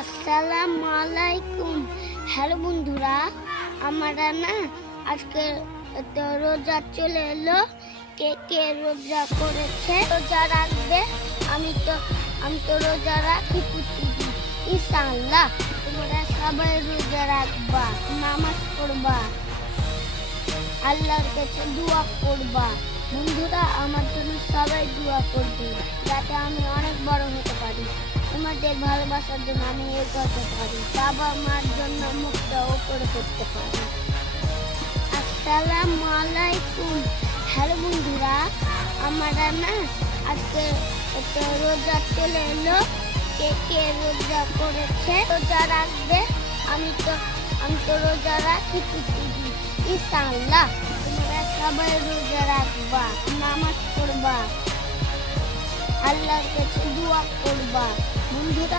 আসসালামু আলাইকুম। হ্যালো বন্ধুরা, আমরা না আজকে তো রোজা চলে এলো। কে কে রোজা করেছে, রোজা রাখবে? আমি তো রোজা রাখি প্রতিদিন। ইনশাআল্লাহ তোমরা সবাই রোজা রাখবা, নামাজ পড়বা, আল্লাহর কাছে দোয়া করবা। বন্ধুরা, আমার জন্য সবাই দোয়া করবে যাতে আমি অনেক বড় হতে পারি। তোমাদের ভালোবাসার জন্য আমি এগোতে পারি, বাবা মার জন্য মুখটা উপরে করতে পারি। আসসালামু আলাইকুম। হ্যালো বন্ধুরা, আমরা না আজকে তো রোজা চলে এলো। কে কে রোজা করেছে, রোজা রাখবে? আমি তো রোজা রাখি প্রতিদিন। ইনশাআল্লাহ তোমরা সবাই রোজা রাখবা, নামাজ পড়বা, আল্লাহর কাছে দোয়া করবা। বন্ধুরা,